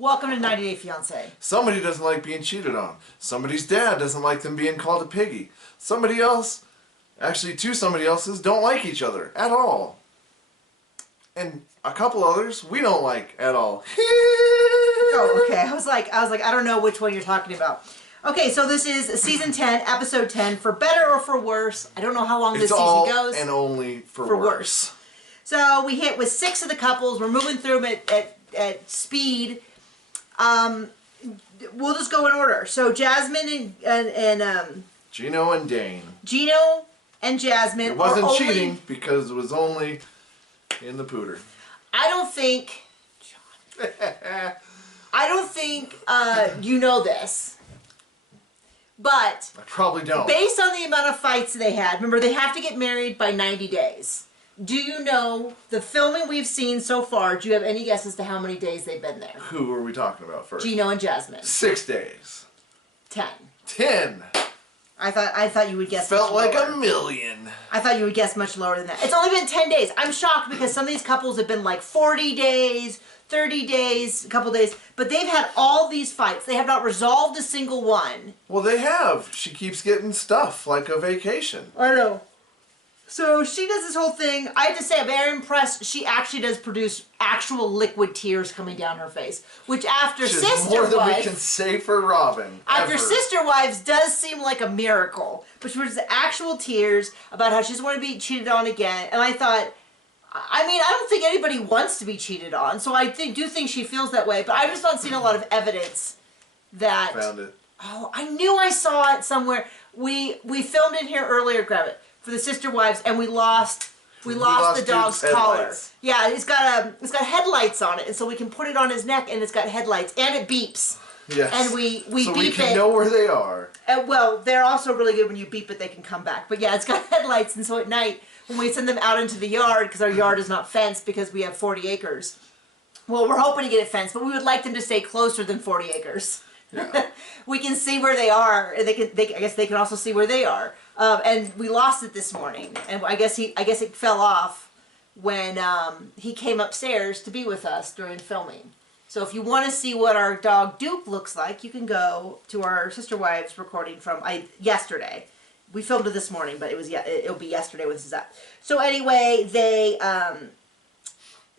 Welcome to 90 Day Fiance. Somebody doesn't like being cheated on. Somebody's dad doesn't like them being called a piggy. Somebody else, actually somebody else's, don't like each other at all. And a couple others we don't like at all. Oh, okay. I was like, I don't know which one you're talking about. Okay, so this is season 10, episode 10, for better or for worse. I don't know how long this season goes. And only for worse. So we hit with 6 of the couples. We're moving through them at speed. We'll just go in order. So Jasmine and Gino and Dane. Gino and Jasmine. It wasn't cheating because it was only in the pooter. I don't think you know this, but I probably don't. Based on the amount of fights they had, remember they have to get married by 90 days. Do you know the filming we've seen so far? Do you have any guess as to how many days they've been there? Who are we talking about first? Gino and Jasmine. 6 days. 10. 10. I thought you would guess. Felt like a million. I thought you would guess much lower than that. It's only been 10 days. I'm shocked because some of these couples have been like 40 days, 30 days, a couple days, but they've had all these fights. They have not resolved a single one. Well, they have. She keeps getting stuff like a vacation. I know. So she does this whole thing. I have to say, I'm very impressed. She actually does produce actual liquid tears coming down her face, which after Sister more than Wives, we can say for Robin. After ever. Sister Wives does seem like a miracle, but she produces actual tears about how she doesn't want to be cheated on again. And I thought, I mean, I don't think anybody wants to be cheated on, so I do think she feels that way. But I've just not seen a lot of evidence that. Found it. Oh, I knew I saw it somewhere. We filmed in here earlier. Grab it. For the Sister Wives, and we lost the dog's collar. Yeah, it's got headlights on it, and so we can put it on his neck, and it's got headlights, and it beeps. Yes. And we beep it. So we can know where they are. Well, they're also really good when you beep it; they can come back. But yeah, it's got headlights, and so at night when we send them out into the yard, because our yard is not fenced because we have 40 acres. Well, we're hoping to get it fenced, but we would like them to stay closer than 40 acres. Yeah. We can see where they are, and I guess they can also see where they are. And we lost it this morning, and I guess it fell off when he came upstairs to be with us during filming. So if you want to see what our dog Duke looks like, you can go to our Sister Wives recording from yesterday. We filmed it this morning, but it'll be yesterday when this is up. So anyway,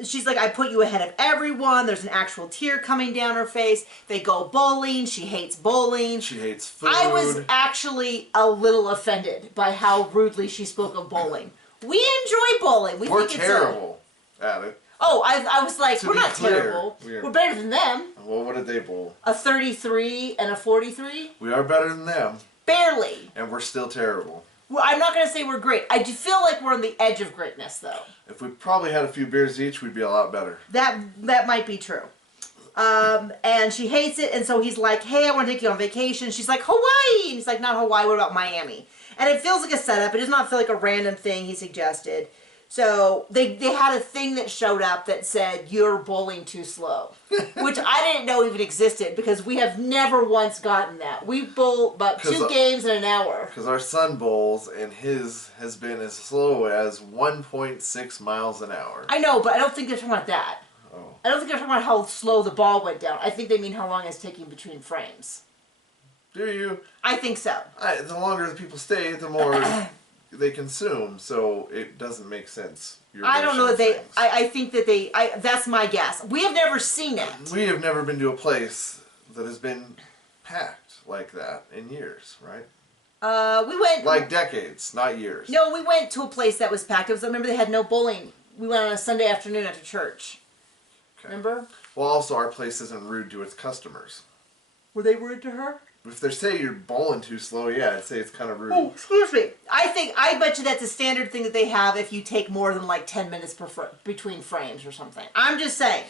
she's like, I put you ahead of everyone. There's an actual tear coming down her face. They go bowling. She hates bowling. She hates food. I was actually a little offended by how rudely she spoke of bowling. We enjoy bowling. We're terrible at it. Oh, I was like, we're not terrible. We're better than them. Well, what did they bowl? A 33 and a 43. We are better than them. Barely. And we're still terrible. Well, I'm not going to say we're great. I do feel like we're on the edge of greatness, though. If we probably had a few beers each, we'd be a lot better. That might be true. And she hates it, and so he's like, hey, I want to take you on vacation. She's like, Hawaii! And he's like, not Hawaii, what about Miami? And it feels like a setup. It does not feel like a random thing he suggested. So they had a thing that showed up that said, you're bowling too slow. Which I didn't know even existed because we have never once gotten that. We bowl about 2 games in an hour. Because our son bowls and his has been as slow as 1.6 miles an hour. I know, but I don't think they're talking about that. Oh. I don't think they're talking about how slow the ball went down. I think they mean how long it's taking between frames. Do you? I think so. The longer the people stay, the more they consume, so it doesn't make sense. I don't know that they. I think that they. That's my guess. We have never seen it. We have never been to a place that has been packed like that in years, right? We went like decades, not years. No, we went to a place that was packed. I remember they had no bowling. We went on a Sunday afternoon after church. Okay. Remember? Well, also our place isn't rude to its customers. Were they rude to her? If they say you're bowling too slow, yeah, I'd say it's kind of rude. Oh, excuse me. I bet you that's a standard thing that they have if you take more than like 10 minutes between frames or something. I'm just saying.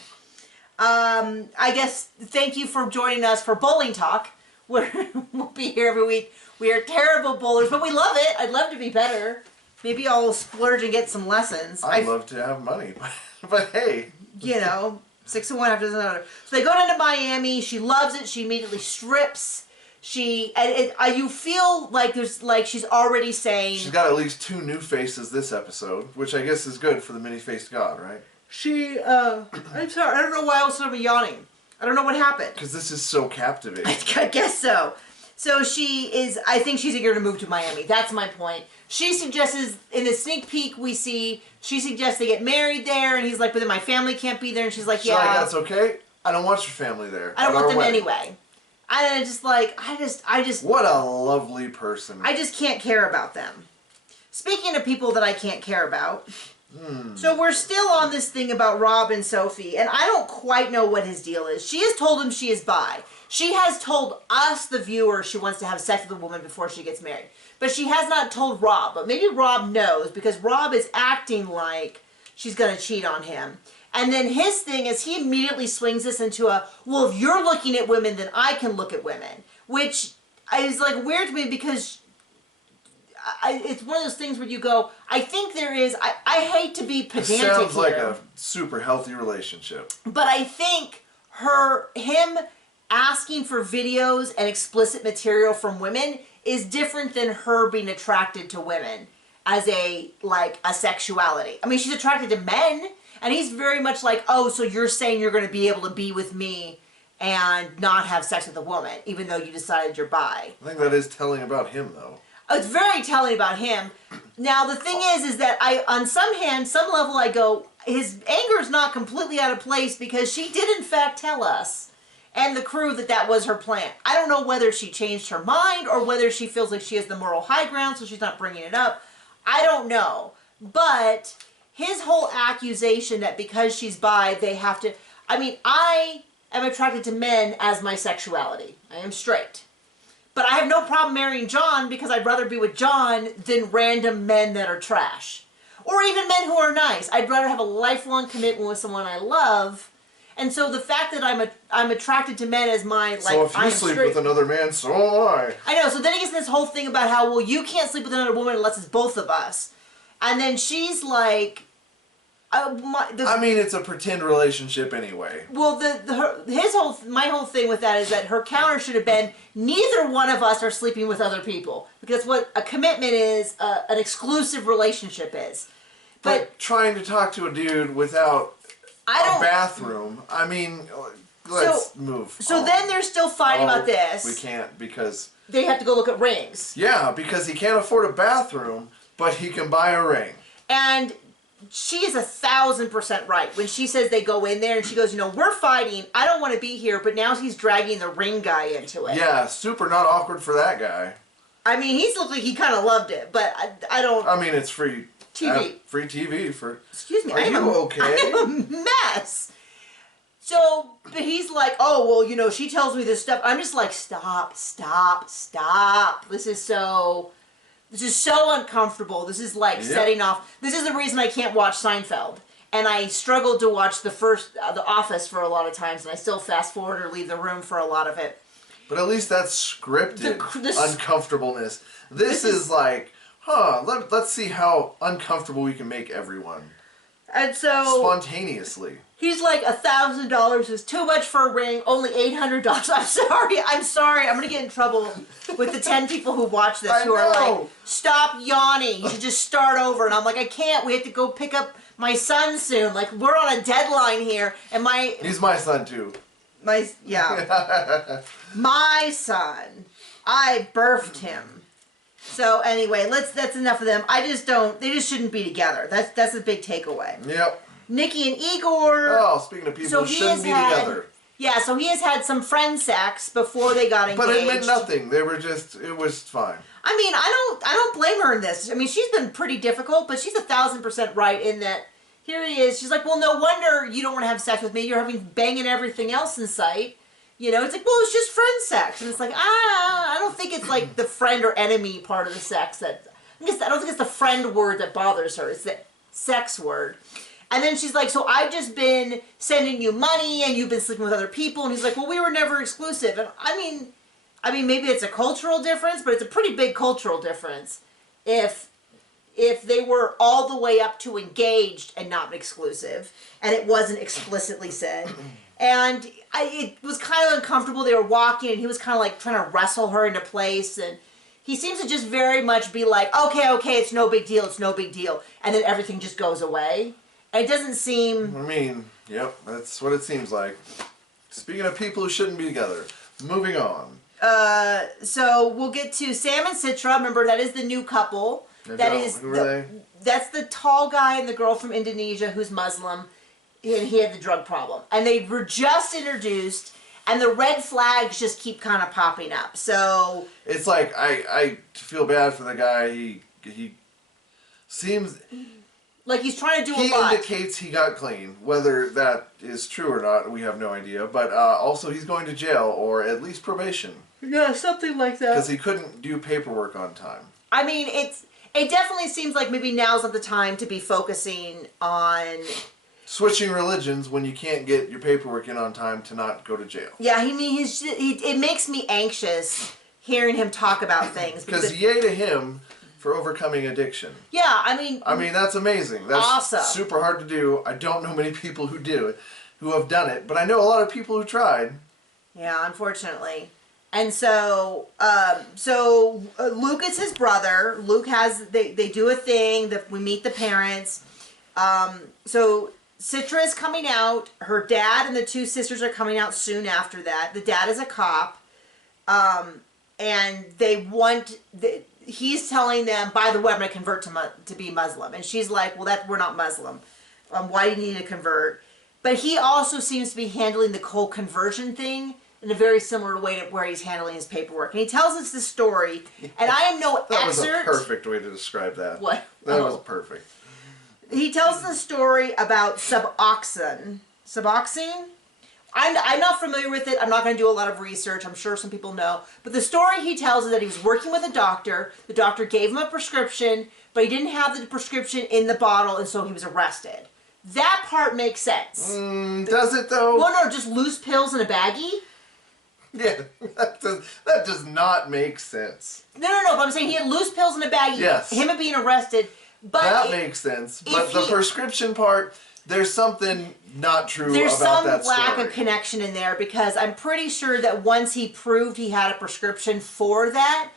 I guess thank you for joining us for Bowling Talk. We'll be here every week. We are terrible bowlers, but we love it. I'd love to be better. Maybe I'll splurge and get some lessons. I'd love to have money, but hey. You know, 6 of one after another. So they go down to Miami. She loves it. She immediately strips. You feel like she's already saying... She's got at least 2 new faces this episode, which I guess is good for the many-faced god, right? I'm sorry, I don't know why I was sort of yawning. I don't know what happened. Because this is so captivating. I guess so. So I think she's eager to move to Miami. That's my point. She suggests, in the sneak peek we see, she suggests they get married there, and he's like, but then my family can't be there, and she's like, She's yeah. like, that's okay. I don't want your family there. I don't want them anyway. I just like, I just. What a lovely person. I just can't care about them. Speaking of people that I can't care about, so we're still on this thing about Rob and Sophie, and I don't quite know what his deal is. She has told him she is bi. She has told us, the viewer, she wants to have sex with a woman before she gets married. But she has not told Rob. But maybe Rob knows, because Rob is acting like she's going to cheat on him. And then his thing is he immediately swings this into well, if you're looking at women, then I can look at women. Which is like weird to me, because it's one of those things where you go, I think there is, I hate to be pedantic here. Sounds like a super healthy relationship. But I think him asking for videos and explicit material from women is different than her being attracted to women as a sexuality. I mean, she's attracted to men, and he's very much like, oh, so you're saying you're going to be able to be with me and not have sex with a woman, even though you decided you're bi. I think that is telling about him, though. It's very telling about him. Now, the thing is that on some level, I go, his anger is not completely out of place, because she did, in fact, tell us and the crew that was her plan. I don't know whether she changed her mind or whether she feels like she has the moral high ground, so she's not bringing it up. I don't know. But his whole accusation that because she's bi, they have to... I mean, I am attracted to men as my sexuality. I am straight. But I have no problem marrying John, because I'd rather be with John than random men that are trash. Or even men who are nice. I'd rather have a lifelong commitment with someone I love. And so the fact that I'm attracted to men as my, like, so if you sleep with another man, so am I. I know. So then he gets this whole thing about how, well, you can't sleep with another woman unless it's both of us. And then she's like... I mean, it's a pretend relationship anyway. Well, my whole thing with that is that her counter should have been, neither one of us are sleeping with other people. Because what a commitment is, an exclusive relationship is. But trying to talk to a dude without a bathroom, I mean, let's move So on. then they're still fighting about this. We can't, because... They have to go look at rings. Yeah, because he can't afford a bathroom, but he can buy a ring. And she is 1,000% right when she says they go in there, and she goes, we're fighting. I don't want to be here, but now he's dragging the ring guy into it. Yeah, super not awkward for that guy. I mean, he looked like he kind of loved it, but I don't... I mean, it's free TV. Free TV for... Excuse me. Are you okay? I am a mess. So, but he's like, oh, well, she tells me this stuff. I'm just like, stop. This is so uncomfortable. This is like setting off. This is the reason I can't watch Seinfeld. And I struggled to watch The Office for a lot of times, and I still fast forward or leave the room for a lot of it. But at least that's scripted uncomfortableness. This is like, let's see how uncomfortable we can make everyone. And so... Spontaneously. He's like, $1,000 is too much for a ring, only $800. I'm sorry. I'm going to get in trouble with the 10 people who watch this who are like, stop yawning. You should just start over. And I'm like, I can't. We have to go pick up my son soon. Like, we're on a deadline here. And He's my son, too. My son. I birthed him. So anyway, that's enough of them. They just shouldn't be together. That's the big takeaway. Yep. Nikki and Igor. Oh, speaking of people who shouldn't be together. Yeah, so he has had some friend sex before they got engaged. But it meant nothing. They were it was fine. I mean, I don't blame her in this. I mean, she's been pretty difficult, but she's 1,000% right in that here he is. She's like, well, no wonder you don't want to have sex with me. You're having banging everything else in sight. It's like, well, it's just friend sex. And it's like, I don't think it's like the friend or enemy part of the sex I don't think it's the friend word that bothers her. It's the sex word. And then she's like, so I've just been sending you money and you've been sleeping with other people. And he's like, well, we were never exclusive. And I mean, maybe it's a cultural difference, but it's a pretty big cultural difference if they were all the way up to engaged and not exclusive, and it wasn't explicitly said. And it was kind of uncomfortable. They were walking, and he was kind of like trying to wrestle her into place. And he seems to just very much be like, okay, it's no big deal. And then everything just goes away. It doesn't seem... I mean, yep, that's what it seems like. Speaking of people who shouldn't be together, moving on. So we'll get to Sam and Citra. Remember, that is the new couple. Who Who are they? That's the tall guy and the girl from Indonesia who's Muslim, and he had the drug problem. And they were just introduced, and the red flags just keep kind of popping up. So it's like I feel bad for the guy. He seems like he's trying to do a he lot. indicates he got clean. Whether that is true or not, we have no idea. But also, he's going to jail or at least probation. Yeah, something like that. Because he couldn't do paperwork on time. I mean, it definitely seems like maybe now's not the time to be focusing on switching religions when you can't get your paperwork in on time to not go to jail. Yeah, I mean, it makes me anxious hearing him talk about things. Because yay to him for overcoming addiction. Yeah, I mean, that's amazing. That's awesome. Super hard to do. I don't know many people who do it, who have done it, but I know a lot of people who tried. Yeah, unfortunately. And so, Luke is his brother. Luke they do a thing that we meet the parents. So Citra is coming out. Her dad and the two sisters are coming out soon after that. The dad is a cop. And he's telling them, by the way, I'm going to convert to be Muslim. And she's like, well, we're not Muslim. Why do you need to convert? But he also seems to be handling the whole conversion thing in a very similar way to where he's handling his paperwork. And he tells us the story, and I am no that excerpt. That was a perfect way to describe that. What? That was perfect. He tells the story about Suboxone. Suboxone? I'm not familiar with it. I'm not going to do a lot of research. I'm sure some people know. But the story he tells is that he was working with a doctor. The doctor gave him a prescription, but he didn't have the prescription in the bottle, and so he was arrested. That part makes sense. Does it, though? Well, no, just loose pills in a baggie? Yeah, that does not make sense. No, but I'm saying he had loose pills in a baggie. Yes. Him being arrested. But that makes sense. But the prescription part, there's something not true about that story. There's some lack of connection in there, because I'm pretty sure that once he proved he had a prescription for that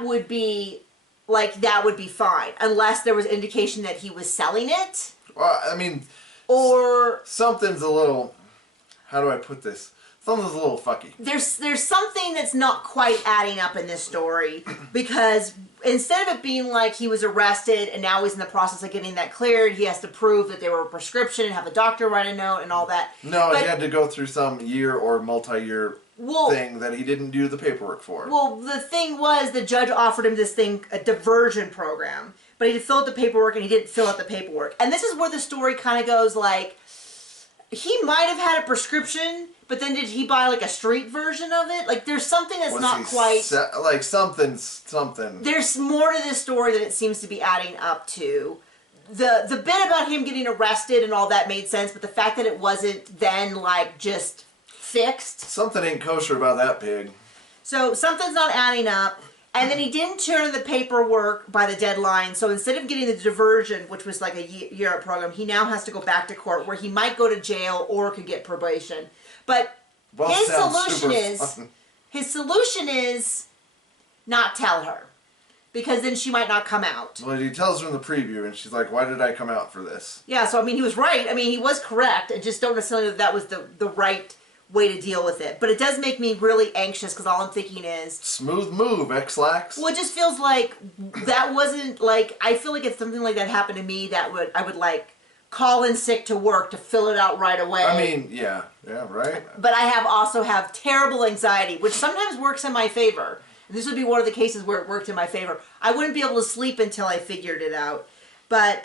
would be fine. Unless there was indication that he was selling it. Well, I mean, or something's a little, how do I put this? Something's a little fucky. There's something that's not quite adding up in this story, because instead of it being like he was arrested and now he's in the process of getting that cleared, he has to prove that they were a prescription and have a doctor write a note and all that. No, he had to go through some year or multi-year thing that he didn't do the paperwork for. Well, the thing was, the judge offered him this thing, a diversion program, but he had to fill out the paperwork and he didn't fill out the paperwork. And this is where the story kind of goes like, he might have had a prescription, but then did he buy like a street version of it? Like, there's something that's not quite... like something. There's more to this story than it seems to be adding up to. The bit about him getting arrested and all that made sense, but the fact that it wasn't then like just fixed. Something ain't kosher about that pig. So something's not adding up. And then he didn't turn in the paperwork by the deadline, so instead of getting the diversion, which was like a year program, he now has to go back to court where he might go to jail or could get probation. But his solution is not tell her, because then she might not come out. Well, he tells her in the preview, and she's like, why did I come out for this? Yeah, so I mean, he was right. I mean, he was correct. I just don't necessarily know that was the right way to deal with it. But it does make me really anxious, because all I'm thinking is... Smooth move, X-Lax. Well, it just feels like that wasn't, like... I feel like if something like that happened to me, I would, like, call in sick to work to fill it out right away. I mean, yeah, right? But I also have terrible anxiety, which sometimes works in my favor. This would be one of the cases where it worked in my favor. I wouldn't be able to sleep until I figured it out. But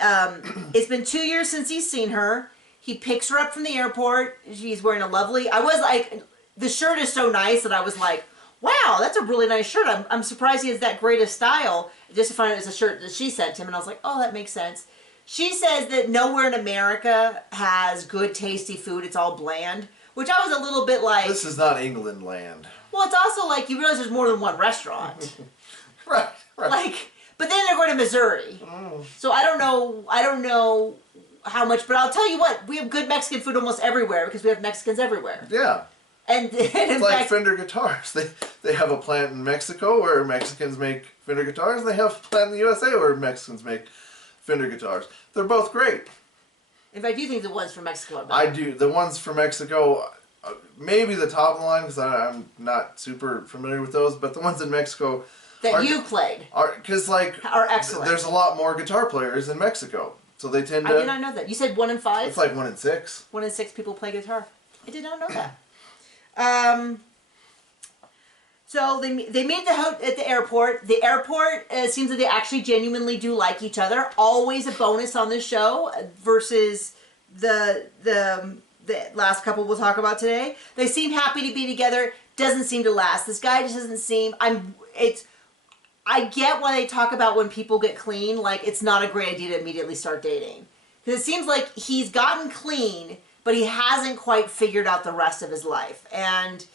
it's been 2 years since he's seen her. He picks her up from the airport. She's wearing a lovely... I was like... The shirt is so nice that I was like, wow, that's a really nice shirt. I'm surprised he has that great a style. Just to find out it's a shirt that she sent him. And I was like, oh, that makes sense. She says that nowhere in America has good, tasty food. It's all bland. Which I was a little bit like... This is not England land. Well, it's also like, you realize there's more than one restaurant. Right. Like, but then they're going to Missouri. So I don't know how much, but I'll tell you what, we have good Mexican food almost everywhere because we have Mexicans everywhere. Yeah. And it's like Fender guitars. They have a plant in Mexico where Mexicans make Fender guitars, and they have a plant in the USA where Mexicans make Fender guitars. They're both great. In fact, you think the ones from Mexico are better. I do. The ones from Mexico, maybe the top of the line, because I'm not super familiar with those, but the ones in Mexico that you played because like are excellent. There's a lot more guitar players in Mexico, so they tend to. I did not know that. You said 1 in 5. It's like 1 in 6. 1 in 6 people play guitar. I did not know that. So they meet at the airport. The airport seems that they actually genuinely do like each other. Always a bonus on this show versus the last couple we'll talk about today. They seem happy to be together. Doesn't seem to last. This guy just doesn't seem. I get why they talk about when people get clean. Like it's not a great idea to immediately start dating because it seems like he's gotten clean, but he hasn't quite figured out the rest of his life and.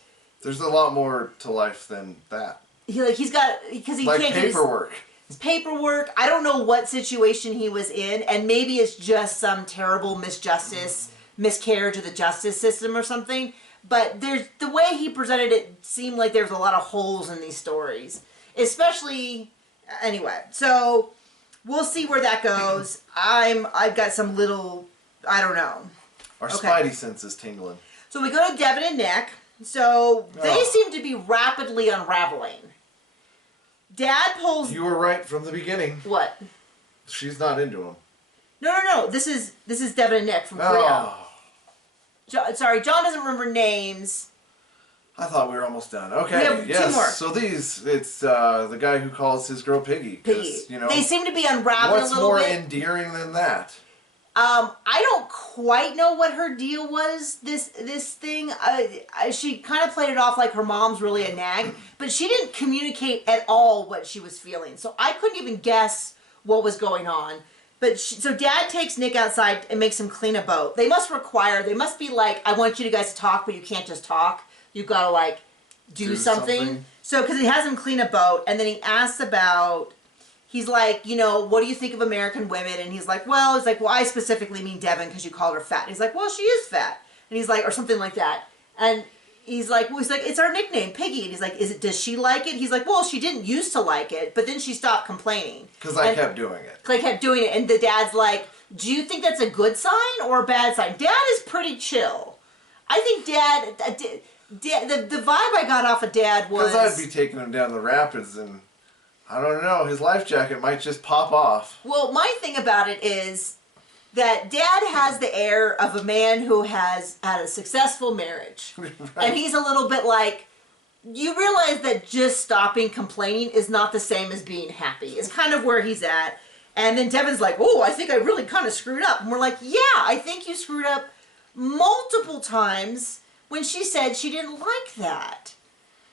There's a lot more to life than that. He's got because he like can't paperwork. Get his paperwork. I don't know what situation he was in, and maybe it's just some terrible miscarriage of the justice system or something. But there's the way he presented it seemed like there's a lot of holes in these stories, especially anyway. So we'll see where that goes. I've got some little I don't know. Our spidey sense is tingling. So we go to Devon and Nick. So they seem to be rapidly unraveling. Dad pulls. You were right from the beginning. What? She's not into him. No. This is Devon and Nick from Korea. Sorry, John doesn't remember names. I thought we were almost done. Okay, we have yes. 2 more. So it's the guy who calls his girl Piggy. Piggy. You know, they seem to be unraveling a little bit. What's more endearing than that? I don't quite know what her deal was. This thing, she kind of played it off like her mom's really a nag, but she didn't communicate at all what she was feeling. So I couldn't even guess what was going on. But so Dad takes Nick outside and makes him clean a boat. They must be like, I want you guys to talk, but you can't just talk. You've got to like do something. So because he has him clean a boat, and then he asks about. He's like, what do you think of American women? And he's like, well, I specifically mean Devon because you called her fat. And he's like, well, she is fat. And he's like, or something like that. And he's like, it's our nickname, Piggy. And he's like, does she like it? He's like, well, she didn't used to like it, but then she stopped complaining. Because I kept doing it. I kept doing it. And the dad's like, do you think that's a good sign or a bad sign? Dad is pretty chill. I think Dad, the vibe I got off of Dad was... Because I'd be taking him down the rapids and... I don't know. His life jacket might just pop off. Well, my thing about it is that Dad has the air of a man who has had a successful marriage. Right. And he's a little bit like, you realize that just stopping complaining is not the same as being happy. It's kind of where he's at. And then Devon's like, oh, I think I really kind of screwed up. And we're like, yeah, I think you screwed up multiple times when she said she didn't like that.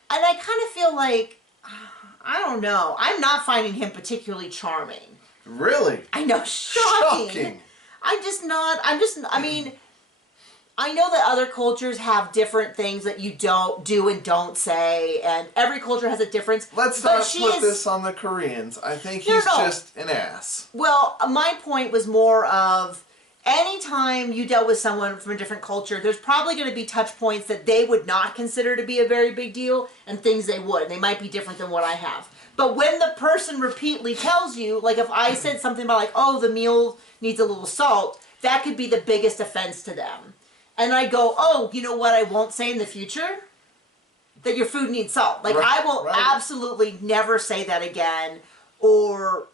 And I kind of feel like... I don't know. I'm not finding him particularly charming. Really? I know. Shocking. I mean, I know that other cultures have different things that you don't do and don't say, and every culture has a difference. Let's not put this on the Koreans. I think he's just an ass. Well, my point was more of... Anytime you dealt with someone from a different culture, there's probably going to be touch points that they would not consider to be a very big deal and things they would. They might be different than what I have. But when the person repeatedly tells you, like if I said something about like, oh, the meal needs a little salt, that could be the biggest offense to them. And I go, oh, you know what I won't say in the future? That your food needs salt. Like I will absolutely never say that again. Or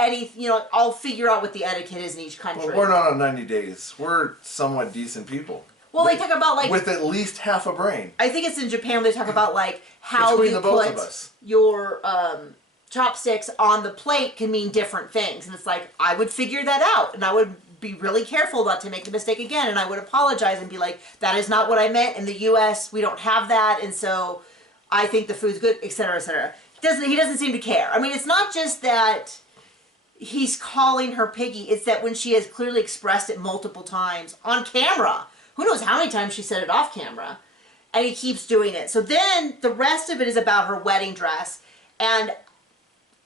any, I'll figure out what the etiquette is in each country. Well, we're not on 90 Days. We're somewhat decent people. Well, they talk about like... With at least half a brain. I think it's in Japan they talk about like how you put your chopsticks on the plate can mean different things. And it's like, I would figure that out. And I would be really careful not to make the mistake again. And I would apologize and be like, that is not what I meant. In the U.S., we don't have that. And so I think the food's good, etc., etc. He doesn't seem to care. I mean, it's not just that he's calling her Piggy. It's that when she has clearly expressed it multiple times on camera. Who knows how many times she said it off camera. And he keeps doing it. So then the rest of it is about her wedding dress. And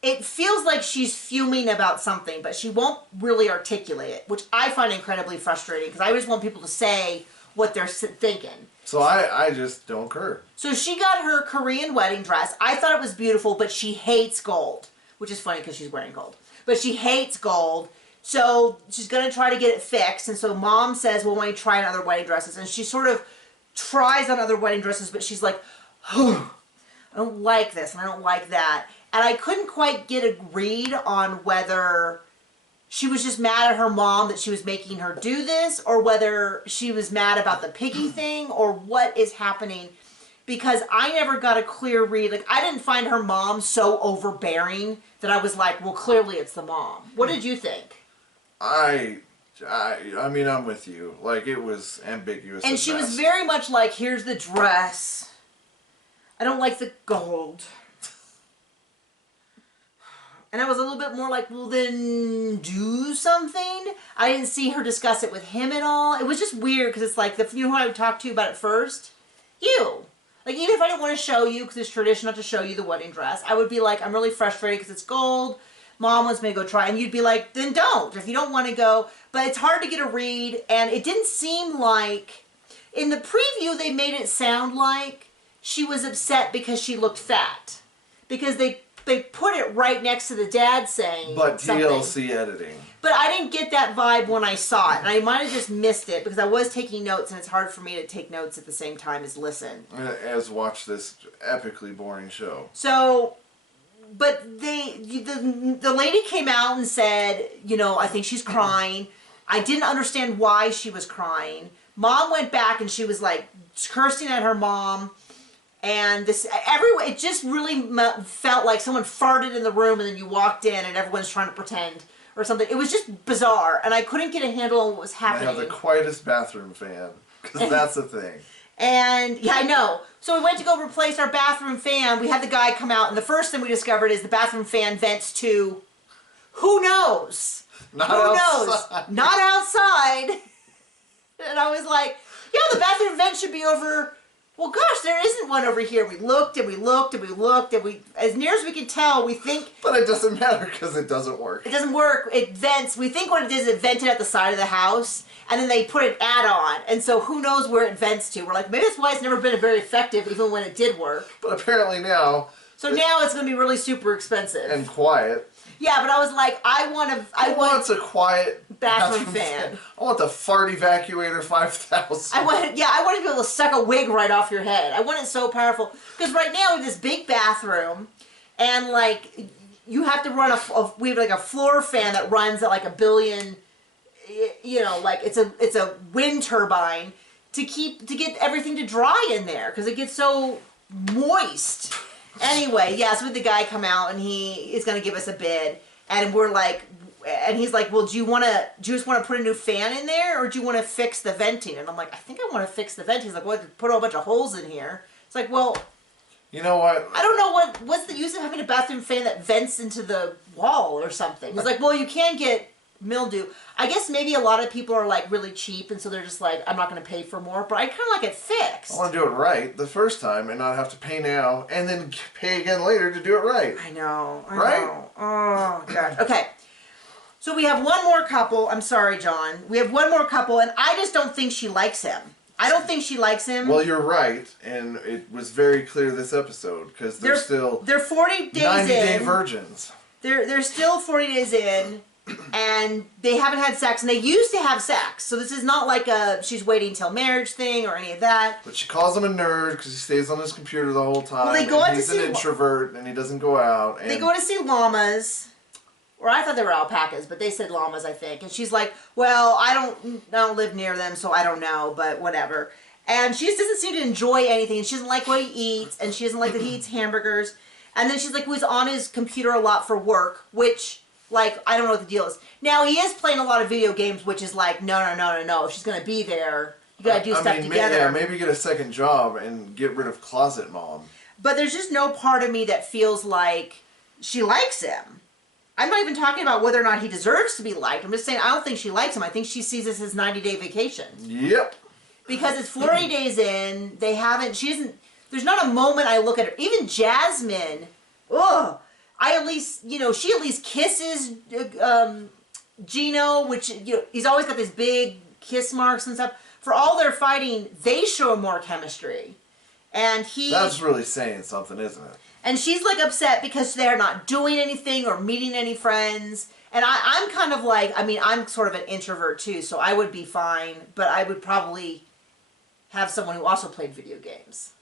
it feels like she's fuming about something, but she won't really articulate it, which I find incredibly frustrating because I just want people to say what they're thinking. So I just don't care. So she got her Korean wedding dress. I thought it was beautiful, but she hates gold, which is funny because she's wearing gold. But she hates gold, so she's going to try to get it fixed. And so Mom says, well, why don't you try on other wedding dresses? And she sort of tries on other wedding dresses, but she's like, oh, I don't like this and I don't like that. And I couldn't quite get a read on whether she was just mad at her mom that she was making her do this, or whether she was mad about the piggy thing, or what is happening. Because I never got a clear read. Like, I didn't find her mom so overbearing that I was like, well, clearly it's the mom. What did you think? I mean, I'm with you. Like, it was ambiguous. And she was very much like, here's the dress. I don't like the gold. And I was a little bit more like, well, then do something. I didn't see her discuss it with him at all. It was just weird because it's like, you know who I would talk to about it first? You. Like, even if I didn't want to show you, because it's tradition not to show you the wedding dress, I would be like, I'm really frustrated because it's gold. Mom wants me to go try. And you'd be like, then don't. If you don't want to go. But it's hard to get a read. And it didn't seem like, in the preview, they made it sound like she was upset because she looked fat. Because they put it right next to the dad saying But something. TLC editing. But I didn't get that vibe when I saw it. And I might have just missed it because I was taking notes, and it's hard for me to take notes at the same time as listen. As watch this epically boring show. So, but the lady came out and said, you know, I think she's crying. I didn't understand why she was crying. Mom went back and she was like cursing at her mom. And it just really felt like someone farted in the room and then you walked in and everyone's trying to pretend or something. It was just bizarre, and I couldn't get a handle on what was happening. I have the quietest bathroom fan, because that's a thing. And, yeah, I know. So we went to go replace our bathroom fan. We had the guy come out, and the first thing we discovered is the bathroom fan vents to, who knows? Not who outside. knows? Not outside. And I was like, yeah, the bathroom vent should be over. Well, gosh, there isn't one over here. We looked and we looked and we looked and as near as we can tell, we think... But it doesn't matter because it doesn't work. It doesn't work. It vents. We think what it is, it vented at the side of the house, and then they put an add-on, and so who knows where it vents to. We're like, maybe that's why it's never been very effective, even when it did work. But apparently now... So now it's going to be really super expensive. And quiet. Yeah, but I was like, I want a quiet bathroom fan. I want the fart evacuator 5000. I want to be able to suck a wig right off your head. I want it so powerful. Because right now we have this big bathroom, and like you have to run we have like a floor fan that runs at like 1 billion, you know, like it's a wind turbine to get everything to dry in there because it gets so moist. Anyway, yeah, so we had the guy come out and he is going to give us a bid, and we're like, and he's like, well, do you just want to put a new fan in there, or do you want to fix the venting? And I'm like, I think I want to fix the venting. He's like, well, put a whole bunch of holes in here. It's like, well, you know what? I don't know what's the use of having a bathroom fan that vents into the wall or something. He's like, well, you can get mildew. I guess maybe a lot of people are like really cheap, and so they're just like, I'm not going to pay for more, but I kind of like it fixed. I want to do it right the first time and not have to pay now and then pay again later to do it right. I know. Right? Oh, gosh. Okay. So we have one more couple. I'm sorry, John. We have one more couple, and I just don't think she likes him. I don't think she likes him. Well, you're right, and it was very clear this episode because they're 40 days 90-day virgins. They're still 40 days in, and they haven't had sex, and they used to have sex. So this is not like she's waiting till marriage thing or any of that. But she calls him a nerd because he stays on his computer the whole time. Well, they go out he's to see an introvert, and he doesn't go out. And they go to see llamas. Or I thought they were alpacas, but they said llamas, I think. And she's like, well, I don't live near them, so I don't know, but whatever. And she just doesn't seem to enjoy anything. She doesn't like what he eats, and she doesn't like that he eats hamburgers. And then she's like, well, he's on his computer a lot for work, which, like, I don't know what the deal is. Now, he is playing a lot of video games, which is like, no. If she's going to be there, you got to do stuff together. Maybe get a second job and get rid of closet mom. But there's just no part of me that feels like she likes him. I'm not even talking about whether or not he deserves to be liked. I'm just saying I don't think she likes him. I think she sees this as 90-day vacation. Yep. Because it's 40 days in. There's not a moment I look at her. Even Jasmine, she at least kisses Gino, which, he's always got these big kiss marks and stuff. For all their fighting, they show more chemistry. And That's really saying something, isn't it? And she's like upset because they're not doing anything or meeting any friends. And I'm kind of like, I'm sort of an introvert too, so I would be fine. But I would probably have someone who also played video games.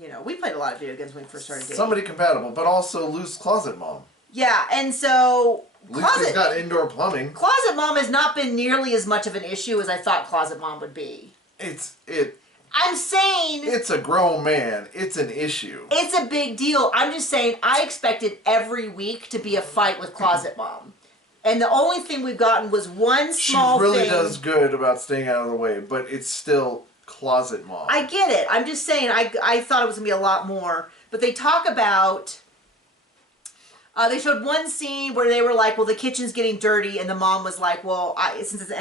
You know, we played a lot of video games when we first started dating. Somebody compatible, but also loose closet mom. Yeah, and so... At least he's got indoor plumbing. Closet mom has not been nearly as much of an issue as I thought closet mom would be. I'm saying... It's a grown man. It's an issue. It's a big deal. I'm just saying I expected every week to be a fight with closet mom. And the only thing we've gotten was one small thing. She really does good about staying out of the way, but it's still closet mom. I get it. I'm just saying I thought it was going to be a lot more. But they talk about... they showed one scene where they were like, well, the kitchen's getting dirty. And the mom was like, well, since it's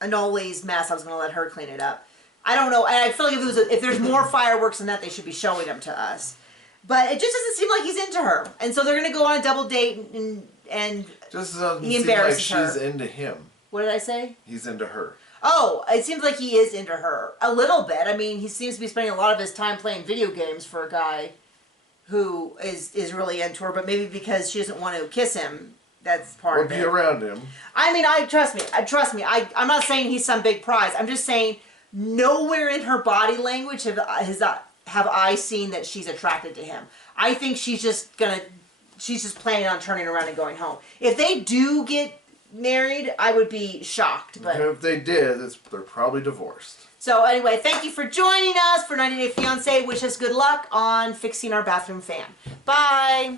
Anoli's mess, I was going to let her clean it up. I don't know. And I feel like if there's more fireworks than that, they should be showing them to us. But it just doesn't seem like he's into her. And so they're going to go on a double date and just doesn't he seem like embarrasses she's her. into him. What did I say? He's into her. Oh, it seems like he is into her. A little bit. I mean, he seems to be spending a lot of his time playing video games for a guy who is really into her. But maybe because she doesn't want to kiss him, that's part of it. Or be around him. I mean, trust me. I'm not saying he's some big prize. I'm just saying nowhere in her body language have I seen that she's attracted to him. I think she's just planning on turning around and going home. If they do get married, I would be shocked. But if they did, they're probably divorced. So anyway, thank you for joining us for 90 Day Fiance. Wish us good luck on fixing our bathroom fan. Bye.